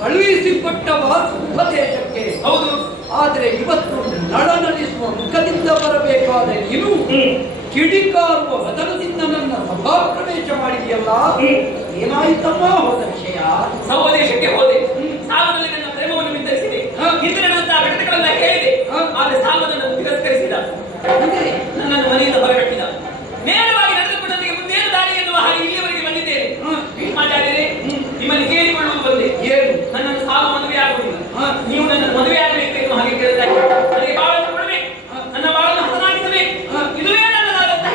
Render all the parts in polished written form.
ಕಳುಹಿಸಿಕೊಟ್ಟವ ಉಪದೇಶಕ್ಕೆ. ಹೌದು. ಆದರೆ ಇವತ್ತು ನಳನಳಿಸುವ ಮುಖದಿಂದ ಬರಬೇಕಾದ ನೀನು ಕಿಡಿಕಾರುವ ವದನದಿಂದ ನನ್ನ ಸಭಾ ಪ್ರವೇಶ ಮಾಡಿದೆಯಲ್ಲ, ಏನಾಯ್ತಮ್ಮ ಹೋದ ವಿಷಯ? ಸ್ವದೇಶಕ್ಕೆ ಹೋದೆ. ಸಾಲದಲ್ಲಿ ನನ್ನ ಪ್ರೇಮವನ್ನು ವಿತರಿಸಿದೆ. ಹಿಂದಿರುವಂತಹ ಘಟನೆಗಳೆಲ್ಲ ಹೇಳಿದೆ. ಆದರೆ ಸಾಲವನ್ನು ತಿರಸ್ಕರಿಸಿದ. ನನ್ನನ್ನು ಮನೆಯಿಂದ ಹೊರಗಟ್ಟಿದ. ನೇರವಾಗಿ ನಡೆದುಕೊಂಡು ನನಗೆ ಮುಂದೇನು ದಾರಿ ಎನ್ನುವ ಹಾಗೆ ಇಲ್ಲಿವರೆಗೆ ಬಂದಿದ್ದೇನೆ. ಭೀಷ್ಮಾಚಾರ್ಯರೇ, ನಿಮ್ಮಲ್ಲಿ ಕೇಳಿಕೊಳ್ಳುವುದು ಬಂದೆ. ಏನು? ನನ್ನನ್ನು ಸಾಲ ಮದುವೆ ಆಗುವುದಿಲ್ಲ, ನೀವು ನನ್ನನ್ನು ಮದುವೆ ಆಗಬೇಕು ಎನ್ನುವ ಹಾಗೆ ಕೇಳಿದಾಗ ನನಗೆ ಬಾಳನ್ನು ಕೊಡಬೇಕು, ನನ್ನ ಬಾಳನ್ನು ಹಸನಾಗಿಸಬೇಕು. ಇದುವೇ ನನ್ನದಾದಂತ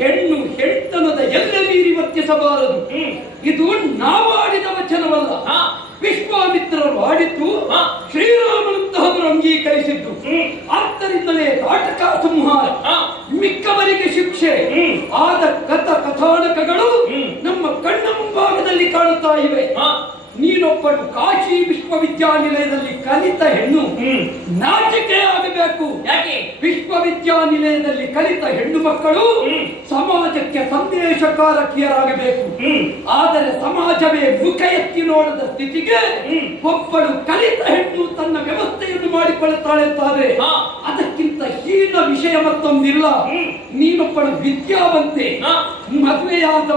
ಹೆಣ್ಣು ಹೆಣ್ತನದ ಎಲ್ಲ ಮೀರಿ ವರ್ತಿಸಬಾರದು. ಇದು ನಾವಾಡಿದ ವಚನವಲ್ಲ, ವಿಶ್ವಾಮಿತ್ರರು ಆಡಿದ್ದು, ಶ್ರೀರಾಮನಂತಹವರು ಅಂಗೀಕರಿಸಿದ್ದು. ಆದ್ದರಿಂದಲೇ ನಾಟಕ ಸಂಹಾರ, ಮಿಕ್ಕವರಿಗೆ ಶಿಕ್ಷೆ ಆದ ಕಥಾನಕಗಳು ನಮ್ಮ ಕಣ್ಣ ಮುಂಭಾಗದಲ್ಲಿ ಕಾಣುತ್ತಾ ಇವೆ. ನೀನೊಬ್ಬಳು ಕಾಶಿ ವಿಶ್ವವಿದ್ಯಾನಿಲಯದಲ್ಲಿ ಕಲಿತ ಹೆಣ್ಣು, ನಾಚಿಕೆ ಆಗಬೇಕು. ಯಾಕೆ? ವಿಶ್ವವಿದ್ಯಾನಿಲಯದಲ್ಲಿ ಕಲಿತ ಹೆಣ್ಣು ಮಕ್ಕಳು ಸಮಾಜಕ್ಕೆ ಸಂದೇಶಕಾರಕಿಯರಾಗಬೇಕು. ಆದರೆ ಸಮಾಜವೇ ಮುಖ ಎತ್ತಿ ನೋಡದ ಸ್ಥಿತಿಗೆ ಒಬ್ಬಳು ಕಲಿತ ಹೆಣ್ಣು ತನ್ನ ವ್ಯವಸ್ಥೆಯನ್ನು ಮಾಡಿಕೊಳ್ಳುತ್ತಾಳೆ ಅಂತಾದ್ರೆ ಅದಕ್ಕಿಂತ ಹೀನ ವಿಷಯ ಮತ್ತೊಂದಿಲ್ಲ. ನೀನೊಬ್ಬಳು ವಿದ್ಯಾವಂತೆ, ಮದುವೆಯಾದ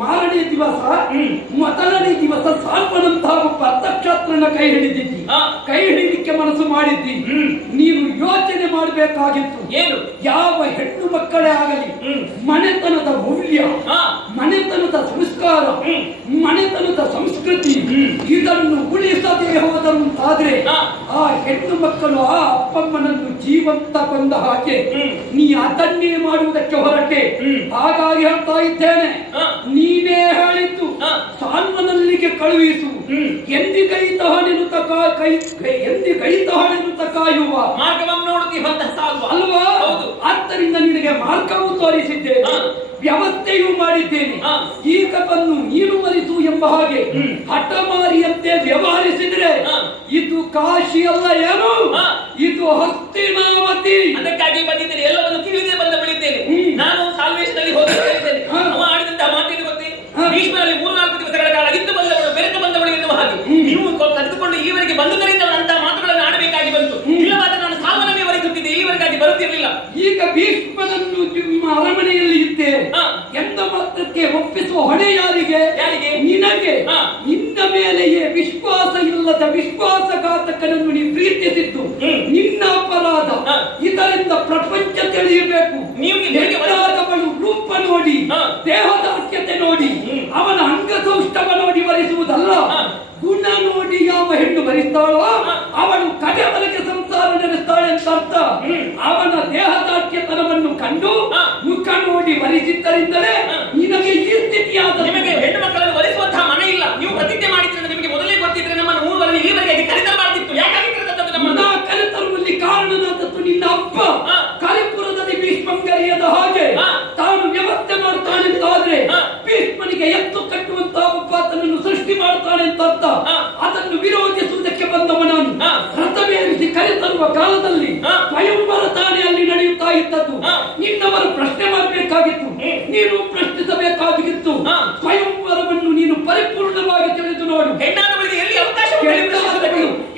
ಮಾರನೇ ದಿವಸ ಮೊದಲನೇ ದಿವಸ ಸಾಲ್ವನಂತಹ ಒಬ್ಬ ಅರ್ಥಕ್ಷಾತ್ರನ ಕೈ ಹಿಡಿದಿದ್ದಿ. ಕೈ ಹಿಡಿಲಿಕ್ಕೆ ಮನಸ್ಸು ಮಾಡಿದ್ದಿ. ನೀನು ಯೋಚನೆ ಮಾಡಬೇಕಾಗಿತ್ತು, ಏನು? ಯಾವ ಹೆಣ್ಣು ಮಕ್ಕಳೇ ಆಗಲಿ ಮನೆತನದ ಮೌಲ್ಯ, ಮನೆತನದ ಸಂಸ್ಕಾರ, ಮನೆತನದ ಸಂಸ್ಕೃತಿ ಇದನ್ನು ಉಳಿಸದೇ ಹೋದಂತಾದ್ರೆ ಆ ಹೆಣ್ಣು ಮಕ್ಕಳು ಆ ಅಪ್ಪಮ್ಮನನ್ನು ಜೀವಂತ ಕೊಂದ ಹಾಗೆ ನೀ ಅದನ್ನೇ ಮಾಡುವುದಕ್ಕೆ ಹೊರಟೆ. ಹಾಗಾಗಿ ಹೇಳ್ತಾ ಇದ್ದೇನೆ, ನೀನೇ ಹೇಳಿದ್ದು ಸಾಲ್ವನಲ್ಲಿಗೆ ಕಳುಹಿಸು. ಎಂದಿಗೈತಹನೆನು ಕಾಯುವ ಮಾರ್ಗವನ್ನು ನೋಡುತ್ತೀವಂತಹ ಸಾಲ್ವ ಅಲ್ವಾ? ಆದ್ದರಿಂದ ನಿನಗೆ ಮಾರ್ಗವು ತೋರಿಸಿದ್ದೇನೆ, ವ್ಯವಸ್ಥೆಯೂ ಮಾಡಿದ್ದೇನೆ. ಈಗ ಬಂದು ನೀನು ಮರಿಸು ಎಂಬ ಹಾಗೆ ಹಠಮಾರಿಯಂತೆ ವ್ಯವಹರಿಸಿದ್ರೆ ಇದು ಕಾಶಿ ಅಲ್ಲ, ಏನು ಇದು ಹಸ್ತಿನಾವತಿ. ಅದಕ್ಕಾಗಿ ಬಂದಿದ್ದೇನೆ, ಎಲ್ಲವನ್ನು ತಿಳಿದೇ ಬಂದ ಬಳಿದ್ದೇನೆ. ನಾನು ಸಾಲ್ವೇಶನಲ್ಲಿ ಹೋಗಿ ಹೇಳಿದ್ದೇನೆ, ಅವ ಆಡಿದಂತಹ ಮಾತೇನು ಗೊತ್ತೇ? ಭೀಷ್ಮನಲ್ಲಿ 3-4 ದಿವಸಗಳ ಕಾಲ ಇದ್ದು ಬಂದವಳು ಬೆರೆತು ಬಂದವಳು ಎನ್ನುವ ಹಾಗೆ ನೀವು ಕರೆದುಕೊಂಡು ಇಲ್ಲಿವರೆಗೆ ಬಂದುದರಿಂದ ಅಂತಹ ಮಾತುಗಳನ್ನು ಆಡಬೇಕಾಗಿ ಬಂತು. ಇಲ್ಲವಾದ ನಾನು ಸಾಲ್ವನನ್ನೇ ವರಿಸುತ್ತಿದ್ದೆ, ಇಲ್ಲಿವರೆಗಾಗಿ ಬರುತ್ತಿರಲಿಲ್ಲ. ಈಗ ಭೀಷ್ಮನನ್ನು ನಿಮ್ಮ ಅರಮನೆಯಲ್ಲಿ ಇದ್ದೆ ಎಂದ ಮಾತ್ರಕ್ಕೆ ಒಪ್ಪಿಸುವ ಹೊಣೆ ಯಾರಿಗೆ? ನಿನಗೆ. ನಿನ್ನ ಮೇಲೆಯೇ ವಿಶ್ವಾಸ ಇಲ್ಲದ ವಿಶ್ವಾಸಘಾತಕನನ್ನು ನೀ ಪ್ರೀತಿಸಿದ್ದು ನಿನ್ನ ಅಪರಾಧ. ಇದರಿಂದ ಪ್ರಪಂಚ ತಿಳಿಯಬೇಕು. ಹೆಣ್ಣಾದವಳು ರೂಪ ನೋಡಿ, ದೇಹದಾರ್ಢ್ಯತೆ ನೋಡಿ, ಅವನ ಅಂಗಸೌಷ್ಠವ ನೋಡಿ ವರಿಸುವುದಲ್ಲ, ಗುಣ ನೋಡಿ ಯಾವ ಹೆಣ್ಣು ಭರಿಸ್ತಾಳೋ ಅವಳು ಕಡೆವರೆಗೆ ಸಂಸಾರ ನಡೆಸ್ತಾಳೆ ಅಂತ ಅರ್ಥ. ಅವನ ದೇಹದಾರ್ಢ್ಯತನವನ್ನು ಕಂಡು ಮುಖ ನೋಡಿ ವರಿಸಿದ್ದರಿಂದಲೇ ನಿನಗೆ ಈ ಸ್ಥಿತಿಯಾದ. ನಿಮಗೆ ಹೆಣ್ಣು ಮಕ್ಕಳನ್ನು ವರಿಸುವಂತಹ ಮನೆ ಇಲ್ಲ. ನೀವು ಪ್ರತಿಜ್ಞೆ ಮಾಡಿದ್ರೆ ನಿಮಗೆ ಮೊದಲೇ ಗೊತ್ತಿದ್ರೆ ನಮ್ಮನ್ನು 3 ವರ್ಷ ಇಲ್ಲಿವರೆಗೆ ಕರೆತರಬಾರ್ದಿತ್ತು. ಯಾಕಾಗಿ ಕರೆತದ್ದು? ನಮ್ಮನ್ನು ಕರೆತರುವಲ್ಲಿ ಕಾರಣನಾದದ್ದು ನಿನ್ನ ಅಪ್ಪ. ಕಲಿಪುರದಲ್ಲಿ ಭೀಷ್ಮಂಗರಿಯದ ಹಾಗೆ ತಾನು ವ್ಯವಸ್ಥೆ ಮಾಡ್ತಾನೆ ಅಂತಾದ್ರೆ ಭೀಷ್ಮನಿಗೆ ಎತ್ತು ಕಟ್ಟುವಂತ ಒಬ್ಬ ಆತನನ್ನು ಸೃಷ್ಟಿ ಮಾಡ್ತಾನೆ ಅಂತ ಅರ್ಥ. ಅದನ್ನು ವಿರೋಧಿಸುವುದಕ್ಕೆ ಬಂದವ ನಾನು. ರಥವೇರಿಸಿ ಕರೆತರುವ ಕಾಲದಲ್ಲಿ ಸ್ವಯಂವರ ತಾನೇ ಅಲ್ಲಿ ನಡೆಯುತ್ತಾ ಇದ್ದದ್ದು. ನಿನ್ನವರು ಪ್ರಶ್ನೆ ಮಾಡಬೇಕಾಗಿತ್ತು, ನೀನು ಪ್ರಶ್ನಿಸಬೇಕಾಗಿತ್ತು. ಸ್ವಯಂವರವನ್ನು ನೀನು ಪರಿಪೂರ್ಣವಾಗಿ ತಿಳಿದು ನೋಡು. ಹೆಣ್ಣಾದವಳಿಗೆ ಎಲ್ಲಿ ಅವಕಾಶ?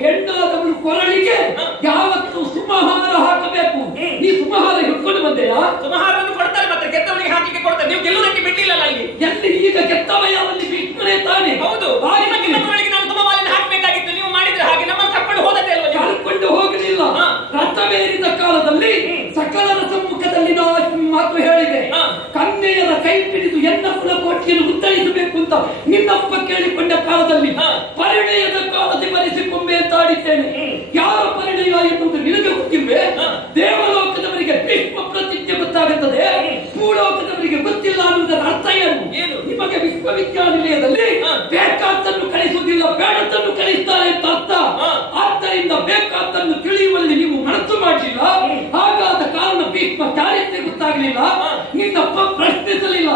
ಹೆಣ್ಣಾದವಳು ಕೊರಳಿಗೆ ಯಾವತ್ತು ಸುಮಹಾರ ಹಾಕಬೇಕು. ನೀ ಸುಮಹಾರ ಹಿಡ್ಕೊಂಡು ಬಂದೆಯಾ? ಸುಮಾರನ್ನು ಕೊಡ್ತಾರೆ, ಮತ್ತೆ ಗೆದ್ದವನಿಗೆ ಹಾಕಲಿಕ್ಕೆ ಕೊಡ್ತಾರೆ. ನೀವು ಗೆಲ್ಲುವುದಕ್ಕೆ ಬಿಟ್ಟಿಲ್ಲ ಇಲ್ಲಿ. ಎಲ್ಲಿ ಈಗ ಗೆದ್ದವಯಲ್ಲಿ ಭೀಷ್ಮನೇ ತಾನೆ. ಹೌದು, ಗೆದ್ದವರಿಗೆ ನಾನು ಸಮಬಾಲಿನ ಹಾಕಬೇಕಾಗಿತ್ತು. ನೀವು ಮಾಡಿದ್ರೆ ಹಾಗೆ ನಮ್ಮನ್ನು ಕರ್ಕೊಂಡು ಹೋದದ್ದೇ ಅಲ್ವಾ? ಕರ್ಕೊಂಡು ಹೋಗಲಿಲ್ಲ. ರಥವೇರಿದ ಕಾಲದಲ್ಲಿ ಸಕಲರ ಸಮ್ಮುಖದಲ್ಲಿ ನಾವು ಮಾತು ಹೇಳಿದೆ. ಕನ್ಯೆಯರ ಕೈ ಹಿಡಿದು ಎನ್ನ ಕುಲಕೋಟಿಯನ್ನು ಉತ್ತರಿಸಬೇಕು ಅಂತ ನಿನ್ನಪ್ಪ ಕೇಳಿಕೊಂಡ ಕಾಲದಲ್ಲಿ ಪರಿಣಯದ ಕಾಲದಲ್ಲಿ ಬರೆಸಿಕೊಂಬೆ ಅಂತ ಆಡಿದ್ದೇನೆ. ಯಾರ ಪರಿಣಯ ಎನ್ನುವುದು ನಿನಗೆ ಗೊತ್ತಿಲ್ವೇ? ದೇವಲೋಕದವರಿಗೆ ಭೀಷ್ಮ ಪ್ರತಿಜ್ಞೆ ಗೊತ್ತಾಗುತ್ತದೆ, ಭೂಲೋಕದವರಿಗೆ ಗೊತ್ತಿಲ್ಲ ಅನ್ನುವುದರ ಅರ್ಥ ಏನು? ನಿಮಗೆ ವಿಶ್ವವಿದ್ಯಾನಿಲಯದಲ್ಲಿ ಬೇಕಾದ್ದನ್ನು ಕಲಿಸುವುದಿಲ್ಲ, ಬೇಡದ್ದನ್ನು ಕಲಿಸ್ತಾರೆ ಅಂತ ಅರ್ಥ. ಆದ್ದರಿಂದ ಬೇಕಾದ್ದನ್ನು ತಿಳಿಯುವಲ್ಲಿ ನೀವು ಮನಸ್ಸು ಮಾಡಲಿಲ್ಲ. ಹಾಗಾದ ಕಾರಣ ಭೀಷ್ಮ ಚಾರಿತ್ರ್ಯ ಗೊತ್ತಾಗಲಿಲ್ಲ, ನಿನ್ನಪ್ಪ ಪ್ರಶ್ನಿಸಲಿಲ್ಲ.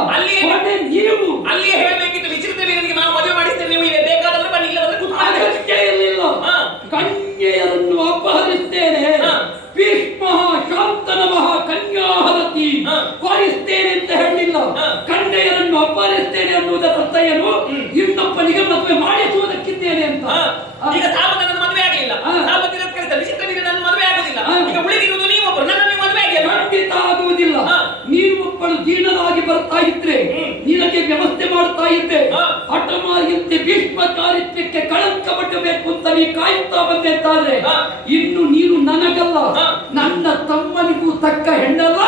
ನೀವು ಅಲ್ಲಿಯೇ ಹೇಳಬೇಕಿತ್ತು, ವಿಚಿತ್ರ ವೀರನಿಗೆ ನಾವು ಮದುವೆ ಮಾಡಿಸ್ತೇವೆ, ನೀವು ಈಗ ಬೇಕಾದವರು ಬನ್ನಿ, ಅಗತ್ಯ ಇರಲಿಲ್ಲ. ಕನ್ಯೆಯರನ್ನು ಅಪಹರಿಸ್ತೇನೆ, ಭೀಷ್ಮ ಶಾಂತನಮಃ ಕನ್ಯಾಹರತಿ ವರಿಸ್ತೇನೆ ಅಂತ ಹೇಳಿಲ್ಲ. ಕನ್ಯೆಯರನ್ನು ಅಪಹರಿಸ್ತೇನೆ ಅನ್ನುವುದರ ಅರ್ಥ ಏನು? ಇನ್ನೊಬ್ಬನಿಗೆ ಮದುವೆ ಮಾಡಿಸುವುದಕ್ಕಿದ್ದೇನೆ ಅಂತ. ಈಗ ಸಾಬತ್ ನನ್ನ ಮದುವೆ ಆಗಲಿಲ್ಲ, ಸಾಬತ್ ತಿರಸ್ಕರಿಸಿದ, ವಿಚಿತ್ರ ವೀರ ನನ್ನ ಮದುವೆ ಆಗುದಿಲ್ಲ. ಈಗ ಉಳಿದಿರುವುದು ನೀವೊಬ್ಬರು, ನನ್ನ ನೀವು ಮದುವೆ ಆಗಿ ಖಂಡಿತ ಆಗುವುದಿಲ್ಲ. ನೀನು ಒಬ್ಬಳು ಜೀರ್ಣನಾಗಿ ಬರ್ತಾ ಇದ್ರೆ, ನಿನಗೆ ವ್ಯವಸ್ಥೆ ಮಾಡ್ತಾ ಇದ್ದೆ, ಹಠಮಾರಿಯಂತೆ ಭೀಷ್ಮ ಚಾರಿತ್ರ್ಯಕ್ಕೆ ಕಳಂಕ ಬಟ್ಟಬೇಕು ಅಂತ ನೀ ಕಾಯುತ್ತಾ ಬಂದಿದ್ದಾದ್ರೆ, ಇನ್ನು ನೀನು ನನಗಲ್ಲ, ನನ್ನ ತಮ್ಮನಿಗೂ ತಕ್ಕ ಹೆಣ್ಣಲ್ಲ.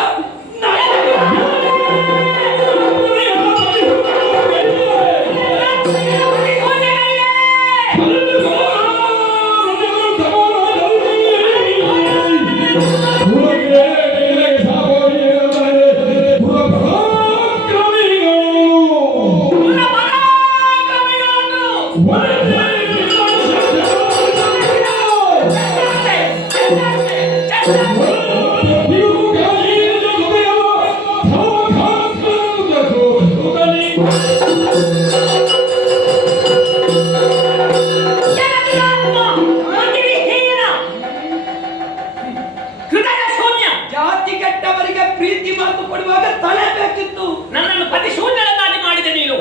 ಜಾತಿಗೆಟ್ಟವರಿಗೆ ಪ್ರೀತಿ ಮಾತು ಕೊಡುವಾಗ ತಲೆ ಬೇಕಿತ್ತು. ನನ್ನನ್ನು ಪತಿ ಶೂನ್ಯರನ್ನಾಗಿ ಮಾಡಿದೆ ನೀನು.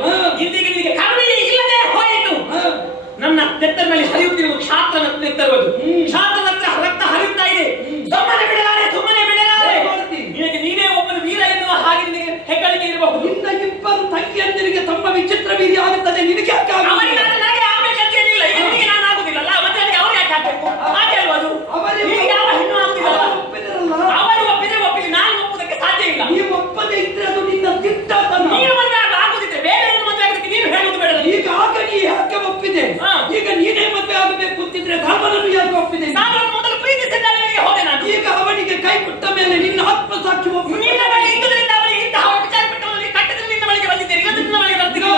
ಇಂದಿಗೆ ನಿನಗೆ ಕರುಣೆ ಇಲ್ಲದೆ ಹೋಯಿತು. ನನ್ನ ತೆತ್ತರಲ್ಲಿ ಹರಿಯುತ್ತಿರುವ ಕ್ಷಾತ್ರ ನೆತ್ತರುವುದು, ಕ್ಷಾತ್ರದ ರಕ್ತ ಹರಿಯುತ್ತಾ ಇದೆ. ಸುಮ್ಮನೆ ಬಿಡಲಾರೆ, ಸುಮ್ಮನೆ ಬಿಡಲಾರೆ. ನಿನಗೆ ನೀನೇ ಒಬ್ಬನು ವೀರ ಎನ್ನುವ ಹಾಗೆ ನಿನಗೆ ಹೆಗ್ಗಳಿಕೆ ಇರಬಹುದು. ನಿನ್ನ ಇಬ್ಬರು ತಂಗಿಯಂದಿರಿಗೆ ತಮ್ಮ ವಿಚಿತ್ರ ವೀರ್ಯ ಆಗುತ್ತದೆ, ನಿನಗೆ ನನಗೆ ಆಗ್ಬೇಕಂತೇನಿಲ್ಲ. ಈಗ ನಿನಗೆ ನಾನು ಆಗುದಿಲ್ಲಲ್ಲ, ಮತ್ತೆ ನನಗೆ ಅವ್ರು ಯಾಕೆ ಆಗ್ಬೇಕು? ಹಾಗೆ ಅಲ್ವಾ ಅದು? ನಿನಗೆ ಯಾವ ಹೆಣ್ಣು ಆಗುದಿಲ್ಲ. ಅವರು ಒಪ್ಪಿದ್ರೆ ಒಪ್ಪಿಲಿ, ನಾನು ಒಪ್ಪುವುದಕ್ಕೆ ಸಾಧ್ಯ ಇಲ್ಲ. ನೀವು ಒಪ್ಪದೆ ಇದ್ರೆ ಅದು ನಿನ್ನ ತಿಟ್ಟಾತನ. ನೀನು ಮದುವೆ ಆಗುದಿದ್ರೆ ಬೇರೆ ಮದುವೆ ಆಗೋದಕ್ಕೆ ನೀನು ಹೇಳುವುದು ಬೇಡ. ಈಗ ಆಗ ನೀ ಯಾಕೆ ಒಪ್ಪಿದೆ? ಈಗ ನೀನೇ ಮದುವೆ ಆಗಬೇಕು ಅಂತಿದ್ರೆ ಧರ್ಮನನ್ನು ಯಾಕೆ ಒಪ್ಪಿದೆ? ನಾನು ಮೊದಲು ಪ್ರೀತಿಸಿದ್ದವನಿಗೆ ಹೋದೆ ನಾನು. ಈಗ ಅವನಿಗೆ ಕೈ ಕೊಟ್ಟ ಮೇಲೆ ನಿನ್ನ ಆತ್ಮಸಾಕ್ಷಿ ಒಪ್ಪಿ ನಿನ್ನ ಬಳಿ ಇದ್ದುದರಿಂದ ಅವನಿಗೆ ಇಂತಹ ವಿಚಾರ ಬಿಟ್ಟವನಿಗೆ ಕಟ್ಟದಲ್ಲಿ ನಿನ್ನ ಬಳಿಗೆ ಬಂದಿದ್ದೇನೆ. ಇವತ್ತು ನಿನ್ನ ಬಳಿಗೆ ಬರ್ತಿಲ್ಲ.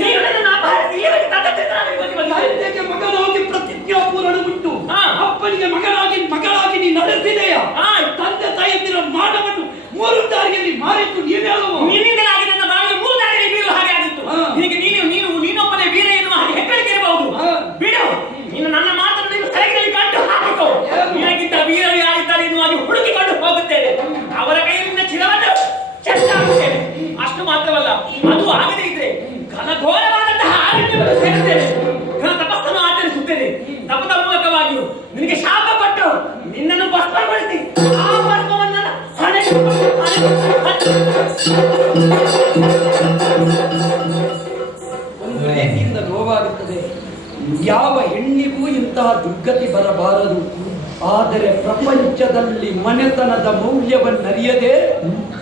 ನೀನು ನನ್ನನ್ನು ಅಪಹರಿಸಿ ಇಲ್ಲಿವರೆಗೆ ತಂದದ್ರಿಂದ ನಾನು ಇವತ್ತಿಗೆ ಬಂದಿದ್ದೇನೆ. ತಂದೆಗೆ ಮಗನಾಗಿ ಪ್ರತಿಜ್ಞಾ ಪೂರಣ ಉಂಟು, ಅಪ್ಪನಿಗೆ ಮಗಳಾಗಿ ನೀ ನಡೆಸಿದೆಯಾ? ತಂದೆ ತಾಯಿಯಂದಿರ ಮಾನವನ್ನು ಮೂರು ದಾರಿಯಲ್ಲಿ ಮಾರಿದ್ದು ನೀವೇ ಅಲ್ಲವೋ? ನಿನ್ನಿಂದಲಾಗಿ ನನ್ನ ಬಾಳಿಗೆ ಮೂರು ದಾರಿಯಲ್ಲಿ ಬೀಳುವ ಹಾಗೆ ಆಗಿತ್ತು. ಹೀಗೆ ನೀನೊಬ್ಬನೇ ವೀರ ಎನ್ನುವ ಹಾಗೆ ಹೆಗ್ಗಳಿಕೆ ಇರಬಹುದು. ಬಿಡು, ನೀನು ನನ್ನ ಮಾತನ್ನು ನೀನು ಸರಿಯಾಗಿ ಕಂಡು ಹಾಕಿಕೋ. ನಿನಗಿಂತ ವೀರ ಯಾರಿದ್ದಾರೆ ಎನ್ನುವಾಗಿ ಹುಡುಕಿಕೊಂಡು ಹೋಗುತ್ತೇನೆ. ಅವರ ಕೈಯಲ್ಲಿನ ಚಿರವನ್ನು ಚೆಲ್ಲಾಡುತ್ತೇನೆ. ಅಷ್ಟು ಮಾತ್ರವಲ್ಲ, ಅದು ಆಗದೇ ಇದ್ರೆ ಘನಘೋರವಾದಂತಹ ಆರಣ್ಯವನ್ನು ಸೇರುತ್ತೇನೆ, ಘನ ತಪಸ್ಸನ್ನು ಆಚರಿಸುತ್ತೇನೆ. ತಪದ ಮೂಲಕವಾಗಿಯೂ ನಿನಗೆ ಶಾಪ ಕೊಟ್ಟು ನಿನ್ನನ್ನು ಭಸ್ಮಗೊಳಿಸಿ ಆ ಭಸ್ಮವನ್ನು ಒಂದು ರೀತಿಯಿಂದ ನೋವಾಗುತ್ತದೆ. ಯಾವ ಹೆಣ್ಣಿಗೂ ಇಂತಹ ದುರ್ಗತಿ ಬರಬಾರದು. ಆದರೆ ಪ್ರಪಂಚದಲ್ಲಿ ಮನೆತನದ ಮೌಲ್ಯವನ್ನರಿಯದೆ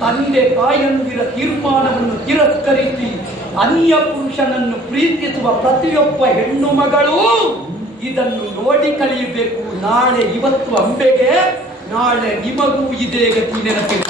ತಂದೆ ತಾಯಂದಿರ ತೀರ್ಮಾನವನ್ನು ತಿರಸ್ಕರಿಸಿ ಅನ್ಯ ಪುರುಷನನ್ನು ಪ್ರೀತಿಸುವ ಪ್ರತಿಯೊಬ್ಬ ಹೆಣ್ಣು ಮಗಳು ಇದನ್ನು ನೋಡಿ ಕಲಿಯಬೇಕು. ನಾಳೆ ಇವತ್ತು ಅಂಬೆಗೆ, ನಾಳೆ ನಿಮಗೂ ಇದೇ ಗತಿ ನೆನಪಿದೆ.